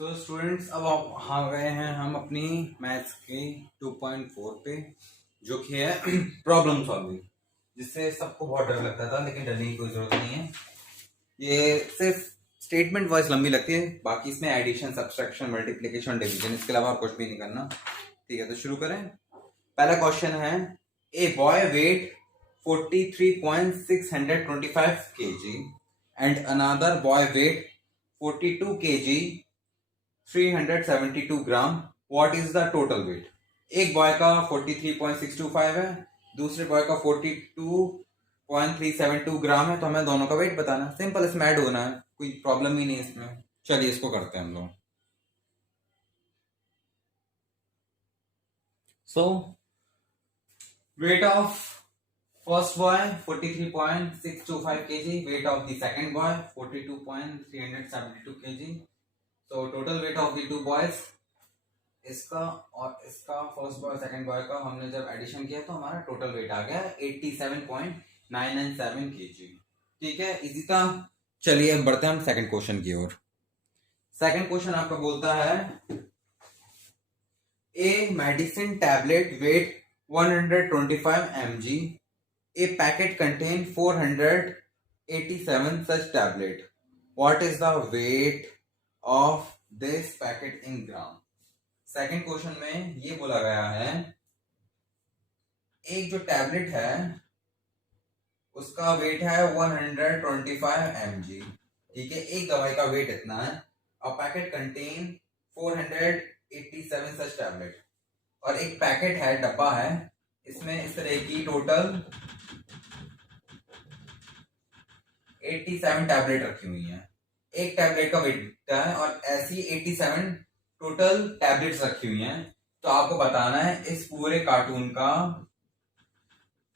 So students अब आ गए हैं हम अपनी मैथ्स के 2.4 पे, जो कि है प्रॉब्लम सॉल्विंग, जिससे सबको बहुत डर लगता था, लेकिन डरने की कोई जरूरत नहीं है। ये सिर्फ स्टेटमेंट वाइज लंबी लगती है, बाकी इसमें एडिशन, सब्सट्रैक्शन, मल्टीप्लिकेशन, डिवीजन, इसके अलावा और कुछ भी नहीं करना। ठीक है, तो शुरू करें। पहला क्वेश्चन है, a boy weight 43.625 kg and another boy weight 42 kg 372 gram, what is the total weight. एक बॉय का 43.625 है, दूसरे बॉय का 42.372 ग्राम है, तो हमें दोनों का वेट बताना। सिंपल, इसमें ऐड होना है, कोई प्रॉब्लम ही नहीं है इसमें। चलिए इसको करते हैं हम लोग। So weight of first boy 43.625 kg, weight of the second boy 42.372 kg। So total weight of the two boys, इसका और इसका, फर्स्ट बॉय सेकंड बॉय का, हमने जब एडिशन किया तो हमारा टोटल वेट आ गया 87.997 kg। ठीक है, इजी था। चलिए अब बढ़ते हैं हम सेकंड क्वेश्चन की ओर। सेकंड क्वेश्चन आपका बोलता है, a medicine tablet weight 125 mg, a packet contain 487 such tablet, what is the weight of this packet in gram। Second question में ये बोला गया है, एक जो टैबलेट है उसका वेट है 125 mg। ठीक है, एक दवाई का वेट इतना है। A packet contain 487 such tablet, और एक पैकेट है, डब्बा है, इसमें इस तरह की टोटल 87 टैबलेट रखी हुई है। एक टैबलेट का वेट है और ऐसी 87 टोटल टैबलेट्स रखी हुई हैं। तो आपको बताना है इस पूरे कार्टून का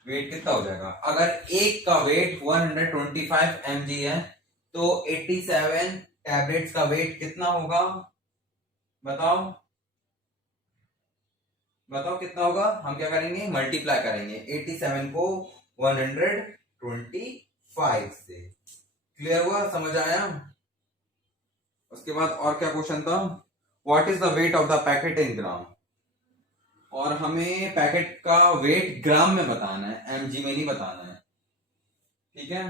वेट कितना हो जाएगा। अगर एक का वेट 125 mg है तो 87 टैबलेट्स का वेट कितना होगा, बताओ बताओ कितना होगा। हम क्या करेंगे, मल्टीप्लाई करेंगे 87 को 125 से। क्लियर हुआ, समझ आया। उसके बाद और क्या क्वेश्चन था, what is the weight of the packet in gram, और हमें पैकेट का वेट ग्राम में बताना है, एमजी में नहीं बताना है। ठीक है,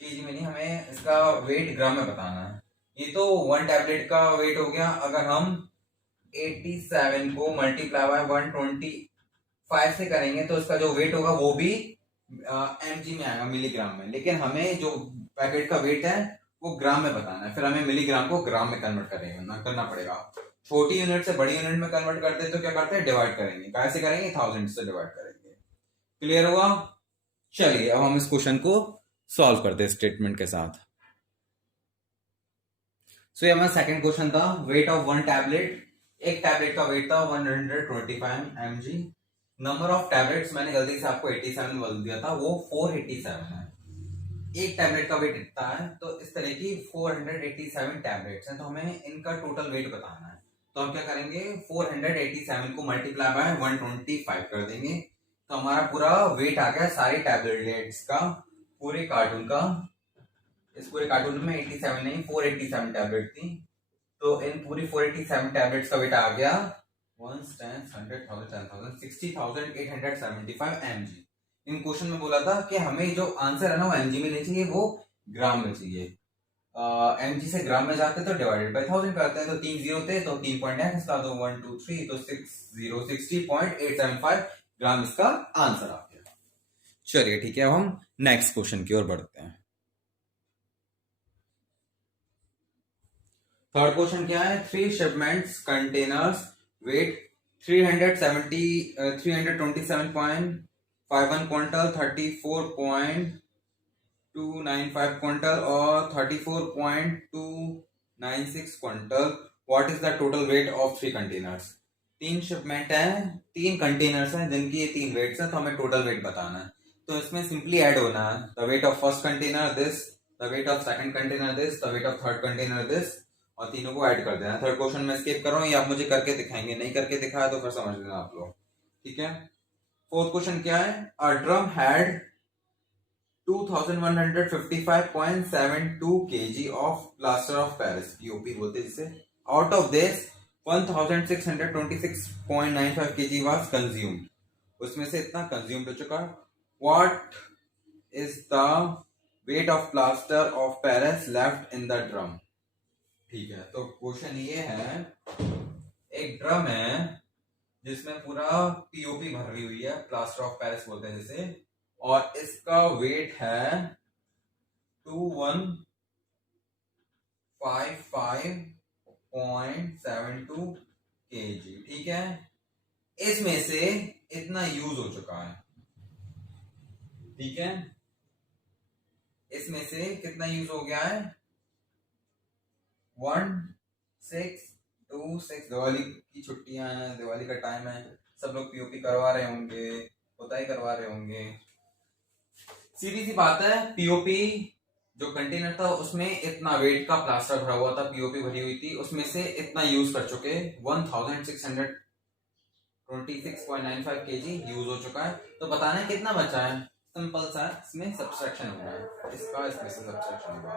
केजी में नहीं, हमें इसका वेट ग्राम में बताना है। ये तो वन टैबलेट का वेट हो गया। अगर हम 87 को मल्टीप्लाई बाय 125 से करेंगे तो इसका जो वेट होगा वो भी एमजी में आएगा, मिलीग्राम में। लेकिन हमें जो पैकेट का वेट है वो ग्राम में बताना है, फिर हमें मिलीग्राम को ग्राम में कन्वर्ट करना पड़ेगा। छोटी यूनिट से बड़ी यूनिट में कन्वर्ट करते हैं तो क्या करते हैं, डिवाइड करेंगे। कैसे करेंगे, 1000 से डिवाइड करेंगे। क्लियर हुआ। चलिए अब हम इस क्वेश्चन को सॉल्व करते हैं स्टेटमेंट के साथ। सो ये हमारा सेकंड क्वेश्चन था, वेट ऑफ वन टैबलेट, एक टैबलेट का वेट था 125 mg। नंबर ऑफ टैबलेट्स मैंने गलती से आपको 87 बोल दिया था, वो 487 है। एक टैबलेट का वेट इतना है, तो इस तरह की 487 टैबलेट्स हैं, तो हमें इनका टोटल वेट बताना है। तो हम क्या करेंगे, 487 को मल्टीप्लाई बाय 125 कर देंगे, तो हमारा पूरा वेट आ गया सारी टैबलेट्स का, पूरे कार्टून का। इस पूरे कार्टून में 87 नहीं, 487 टैबलेट थी, तो इन पूरी 487 टैबलेट्स का वेट आ गया 1 10 100 1000 60,875 mg। इन क्वेश्चन में बोला था कि हमें जो आंसर है ना वो एमजी में नहीं चाहिए, वो ग्राम में चाहिए। एमजी से ग्राम में जाते तो डिवाइडेड बाय 1000 करते हैं, तो 3 जीरो थे तो 3 पॉइंट है, इसका तो 1 2 3 तो 60.875 ग्राम इसका आंसर आ गया। चलिए ठीक है, अब हम नेक्स्ट क्वेश्चन की ओर बढ़ते हैं। थर्ड क्वेश्चन क्या है, 3 shipments containers weight 327.51 quintal, 34.295 quintal और 34.296 quintal, what is the total weight of 3 containers. 3 shipment है, 3 कंटेनर्स हैं जिनकी ये 3 वेट्स हैं, तो हमें टोटल वेट बताना है। तो इसमें सिंपली ऐड होना है, the weight of first container this, the weight of second container this, the weight of third container this, और तीनों को ऐड कर देना। थर्ड क्वेश्चन में स्किप कर रहा हूँ, ये आप मुझे करके दिखाएंगे, नहीं करके दिखाया तो फिर समझ लेना आप लोग। ठीक है, फोर्थ क्वेश्चन क्या है, a drum had 2155.72 kg of plaster of Paris POP बोलते जिसे. Out of this 1626.95 kg was consumed. उसमें से इतना consumed हो चुका. What is the weight of plaster of Paris left in the drum? ठीक है, तो क्वेश्चन ये है, एक ड्रम है जिसमें पूरा पीओपी भर रही हुई है, प्लास्टर ऑफ पेरिस बोलते हैं जिसे, और इसका वेट है 2155.72 kg. ठीक है, इसमें से इतना यूज हो चुका है. ठीक है, इसमें से कितना यूज हो गया है? 1626. दिवाली की छुट्टियां हैं, दिवाली का टाइम है, सब लोग पीओपी करवा रहे होंगे, पुताई करवा रहे होंगे. सीधी सी बात है, पीओपी जो कंटेनर था उसमें इतना वेट का प्लास्टर भरा हुआ था, पीओपी भरी हुई थी, उसमें से इतना यूज कर चुके, 1626.95 kg यूज हो चुका है. तो बताना है कितना बचा है. सिंपल सा, इसमें सब्सट्रैक्शन होना है, इसका इसमें से सब्सट्रैक्शन होगा.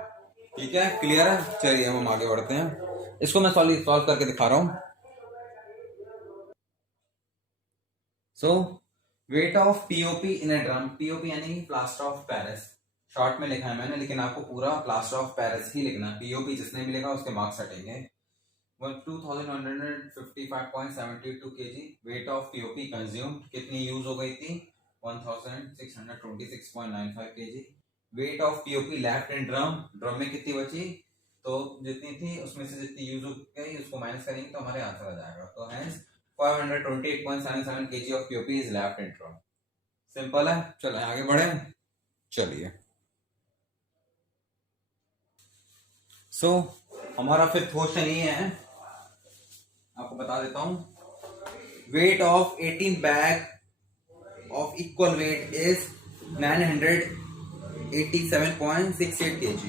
ठीक है, क्लियर है. चलिए हम आगे बढ़ते हैं. इसको मैं सॉल्व करके दिखा रहा हूं. So weight of POP in a drum. POP यानी प्लास्टर ऑफ पेरिस, शॉर्ट में लिखा है मैंने, लेकिन आपको पूरा प्लास्टर ऑफ पेरिस ही लिखना है. पीओपी जिसने भी लिखा उसके मार्क्स हटेंगे. 2155.72 kg weight of POP consume. कितनी यूज हो गई थी? 1626.95 kg. Weight of POP left in drum. Drum में कितनी बची? तो जितनी थी उसमें से जितनी यूज हो गई उसको माइनस करेंगे तो हमारे आंसर आ जाएगा. तो hence 528.77 kg of POP is left in drum. Simple है. चलो आगे बढ़े. चलिए, सो हमारा फिर क्वेश्चन ये है, आपको बता देता हूं. Weight of 18 bag of equal weight is 987.68 kg.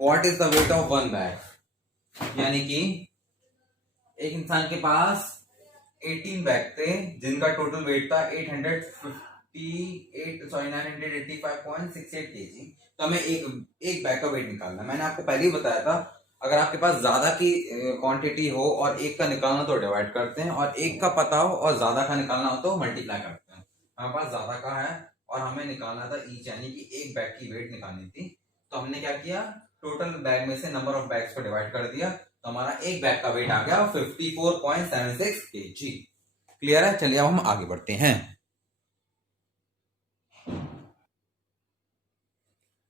What is the weight of one bag? यानी कि एक इंसान के पास 18 बैग थे जिनका टोटल वेट था 985.68 kg. तो हमें एक बैग का वेट निकालना है. मैंने आपको पहले ही बताया था, अगर आपके पास ज्यादा की क्वांटिटी हो और एक का निकालना तो डिवाइड करते हैं, और एक का पता हो और ज्यादा का निकालना हो तो मल्टीप्लाई करते हैं. हमारे पास ज्यादा का है और हमें निकालना था ईच, यानी कि एक बैग की वेट निकालनी थी. तो हमने क्या किया, टोटल बैग में से नंबर ऑफ बैग्स को डिवाइड कर दिया, तो हमारा एक बैग का वेट आ गया 54.76 kg. क्लियर है. चलिए अब हम आगे बढ़ते हैं.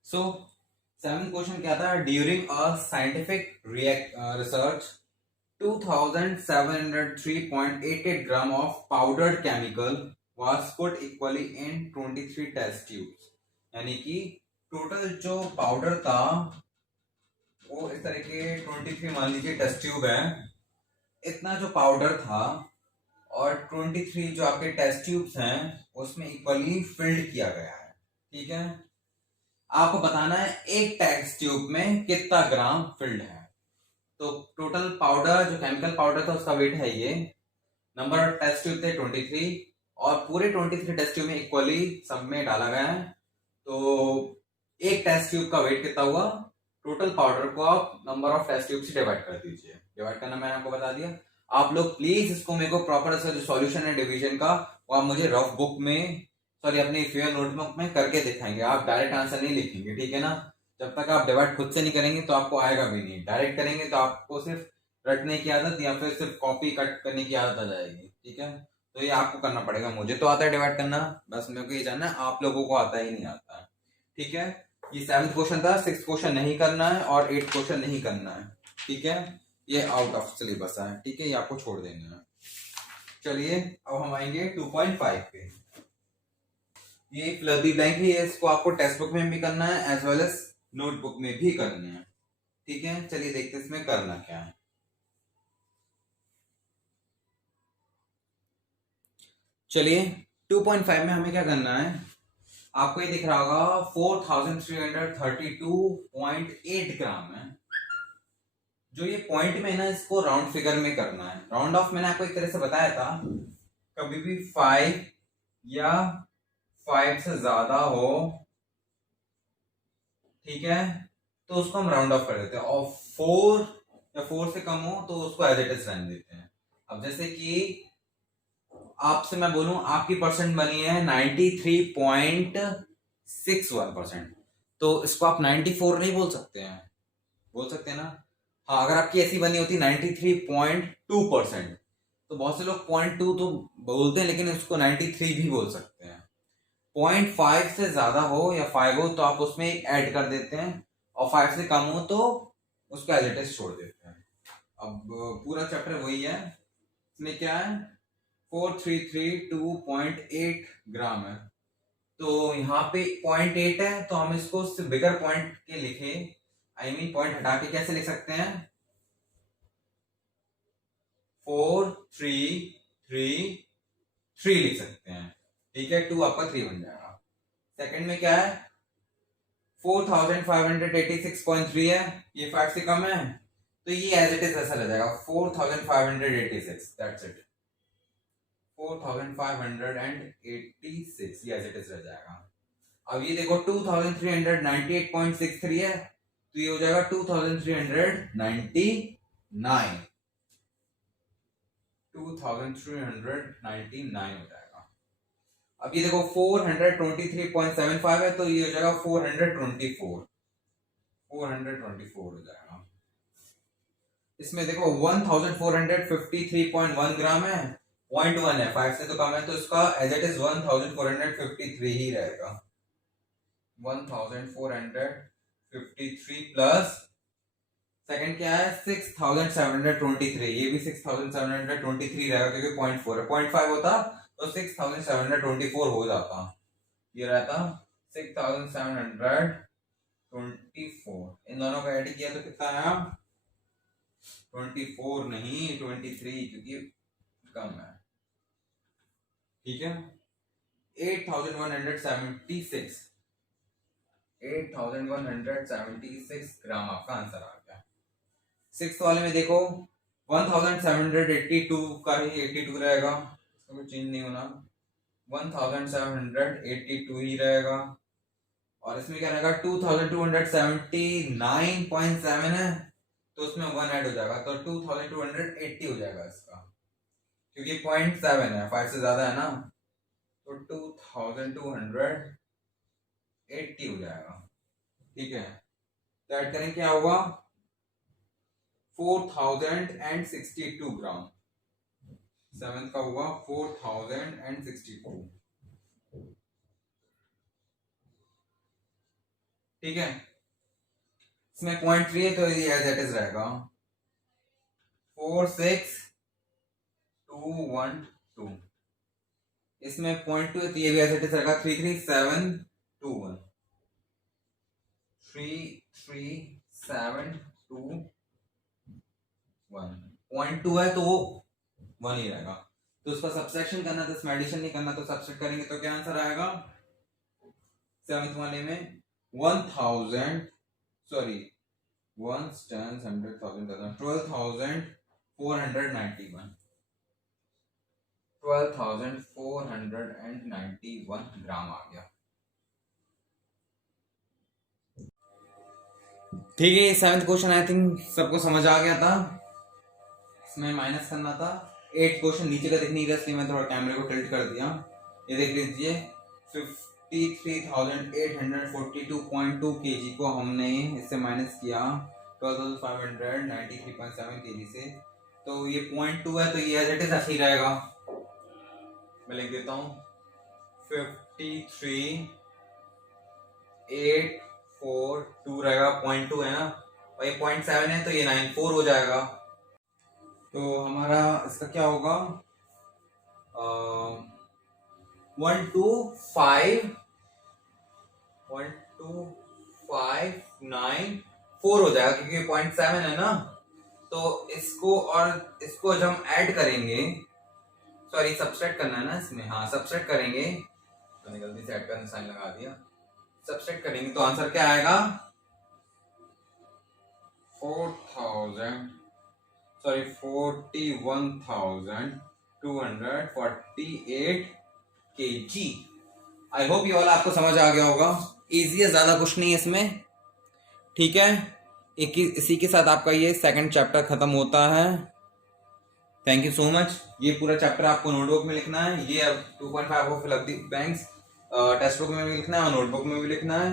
सो 7th क्वेश्चन क्या था? During a scientific research 2703.88 gram of powdered chemical was put equally in 23 test tubes. यानी कि टोटल जो पाउडर था वो इस तरह के 23 मान लीजिए टेस्ट ट्यूब है. इतना जो पाउडर था और 23 जो आपके टेस्ट ट्यूब्स हैं उसमें इक्वली फिल्ड किया गया है. ठीक है, आपको बताना है एक टेस्ट ट्यूब में कितना ग्राम फिल्ड है. तो टोटल पाउडर जो केमिकल पाउडर था उसका वेट है ये, नंबर ऑफ टेस्ट ट्यूब थे 23, और पूरे 23 टेस्ट ट्यूब में इक्वली सब में डाला गया है. तो एक टेस्ट ट्यूब का वेट कितना हुआ? टोटल पाउडर को आप नंबर ऑफ टेस्ट ट्यूब से डिवाइड कर दीजिए. डिवाइड करना मैंने आपको बता दिया. आप लोग प्लीज इसको मेरे को प्रॉपर जो सॉल्यूशन है डिवीजन का वो आप मुझे रफ बुक में, सॉरी अपनी फेयर नोटबुक में करके दिखाएंगे. आप डायरेक्ट आंसर नहीं लिखेंगे, ठीक है ना. जब तक आप डिवाइड खुद से नहीं करेंगे तो आपको आएगा भी नहीं. डायरेक्ट करेंगे तो आपको सिर्फ रटने की आदत या फिर सिर्फ कॉपी कट करने की आदत आ जाएगी. ठीक है, तो ये आपको करना पड़ेगा. मुझे तो आता है डिवाइड करना, बस मेरे को ये जानना है आप लोगों को आता ही नहीं आता. ठीक है, ये 7th क्वेश्चन था. 6th क्वेश्चन नहीं करना है और 8th क्वेश्चन नहीं करना है. ठीक है, ये आउट ऑफ सिलेबस है. ठीक है, ये आपको छोड़ देना है. चलिए अब हम आएंगे 2.5 पे. ये फिल द ब्लैंक है, इसको आपको टेक्स्ट बुक में भी करना है एज वेल एज नोटबुक में भी करना है. ठीक है, चलिए देखते हैं इसमें करना क्या है. चलिए 2.5 में हमें क्या करना है, आपको ये दिख रहा होगा 4332.8 ग्राम है. जो ये पॉइंट में है ना, इसको राउंड फिगर में करना है. राउंड ऑफ मैंने आपको एक तरह से बताया था, कभी भी 5 या 5 से ज्यादा हो ठीक है, तो उसको हम राउंड ऑफ कर देते हैं, और 4 या 4 से कम हो तो उसको एज इट इज रहने देते हैं। अब जैसे कि आपसे मैं बोलूं आपकी परसेंट बनी है 93.61%, तो इसको आप 94 नहीं बोल सकते हैं, बोल सकते हैं ना। हाँ, अगर आपकी ऐसी बनी होती 93.2%, तो बहुत से लोग 0.2 तो बोलते हैं, लेकिन उसको 93 भी बोल सकते हैं। 0.5 से ज्यादा हो या 5 हो तो आप उसमें ऐड कर देते हैं, और 5 से कम हो तो उसको एज इट इज छोड़ देते हैं। अब पूरा चैप्टर वही है, इसमें क्या है, 4332.8 ग्राम है, तो यहाँ पे 0.8 है, तो हम इसको सिर्फ बिगर पॉइंट के लिखे, आई मीन पॉइंट हटा के कैसे लिख सकते हैं, 4333 लिख सकते हैं। ठीक है, 2 आपका 3 बन जाएगा। सेकंड में क्या है, 4586.3 है, ये 5 से कम है, तो ये एज इट इज ऐसा रह जाएगा 4586, दैट्स इट, 4586 ये एज इट इज रह जाएगा। अब ये देखो 2398.63 है, तो ये हो जाएगा 2399, 2399 हो जाएगा। अब ये देखो 423.75 है, तो ये हो जाएगा 424 हो जाएगा। इसमें देखो 1453.1 ग्राम है, 0.1 है, 5 से तो कम है, तो इसका एज इट इज 1453 ही रहेगा। 1453 प्लस सेकंड क्या है 6723, ये भी 6723 रहेगा, क्योंकि 0.4 है, 0.5 होता तो 6724 हो जाता, ये रहता 6724, इन दोनों का ऐड किया तो कितना आया, 24 नहीं 23, क्योंकि कम है। ठीक है, 8176 ग्राम आपका आंसर आ गया। सिक्स वाले में देखो 1782 का ही 82 रहेगा, इसका कोई चेंज नहीं होना, 1782 ही रहेगा। और इसमें क्या रहेगा 2279.7 है, तो उसमें 1 ऐड हो जाएगा, तो 2280 हो जाएगा इसका, क्योंकि 0.7 है, 5 से ज्यादा है ना, तो 2280 हो जाएगा। ठीक है, तो ऐड करें क्या होगा 4062 ग्राम, सेवेंथ का हुआ 4062। ठीक है, इसमें 0.3 है, तो ये एज इट इज रहेगा 46212। इसमें 0.2 है, तो ये भी एज इट इज रहेगा 33721, 33721। 0.2 है तो वो 1 ही रहेगा, तो उसका सब्सट्रैक्शन करना था, इसमें एडिशन नहीं करना, तो सब्सट्रैक्ट करेंगे तो क्या आंसर आएगा, सेवेंथ वाले में 1000 सॉरी 1 10 100 1000 12,491 ग्राम आ गया। ठीक है, सेवेंथ क्वेश्चन आई थिंक सबको समझ आ गया था, इसमें माइनस करना था। 8 क्वेश्चन नीचे का दिख नहीं रहा, इसलिए मैं थोड़ा कैमरे को टिल्ट कर दिया। ये देख लीजिए 53,842.2 kg को हमने इससे माइनस किया 12,593.7 kg से, तो ये 0.2 है, तो ये एज इट इज ऐसे ही रहेगा, मैं लिख देता हूँ 53,842 रहेगा, 0.2 है ना, और ये 0.7 है, तो ये 94 हो जाएगा। तो हमारा इसका क्या होगा 12594 हो जाएगा, क्योंकि 0.7 है ना, तो इसको और इसको जब हम ऐड करेंगे, सॉरी सब्सट्रैक्ट करना है ना इसमें, हाँ सब्सट्रैक्ट करेंगे, मैंने गलती से ऐड का साइन लगा दिया, सब्सट्रैक्ट करेंगे तो आंसर क्या आएगा 41,248 kg। आई होप ये वाला आपको समझ आ गया होगा, इजी है, ज्यादा कुछ नहीं है इसमें। ठीक है, इसी के साथ आपका ये सेकंड चैप्टर खत्म होता है। Thank you so much. ये पूरा चैप्टर आपको नोटबुक में लिखना है। ये अब 2.5 of fill the blanks text book में भी लिखना है और नोटबुक में भी लिखना है।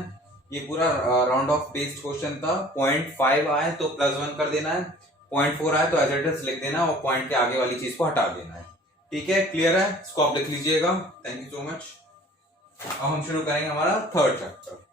ये पूरा राउंड ऑफ बेस्ड क्वेश्चन था। 0.5 आए तो +1 कर देना है, 0.4 आए तो एज इट इज लिख देना और पॉइंट के आगे वाली चीज को हटा देना है। ठीक है, क्लियर है? इसको आप लिख लीजिएगा। Thank you so much. अब हम शुरू करेंगे हमारा थर्ड चैप्टर।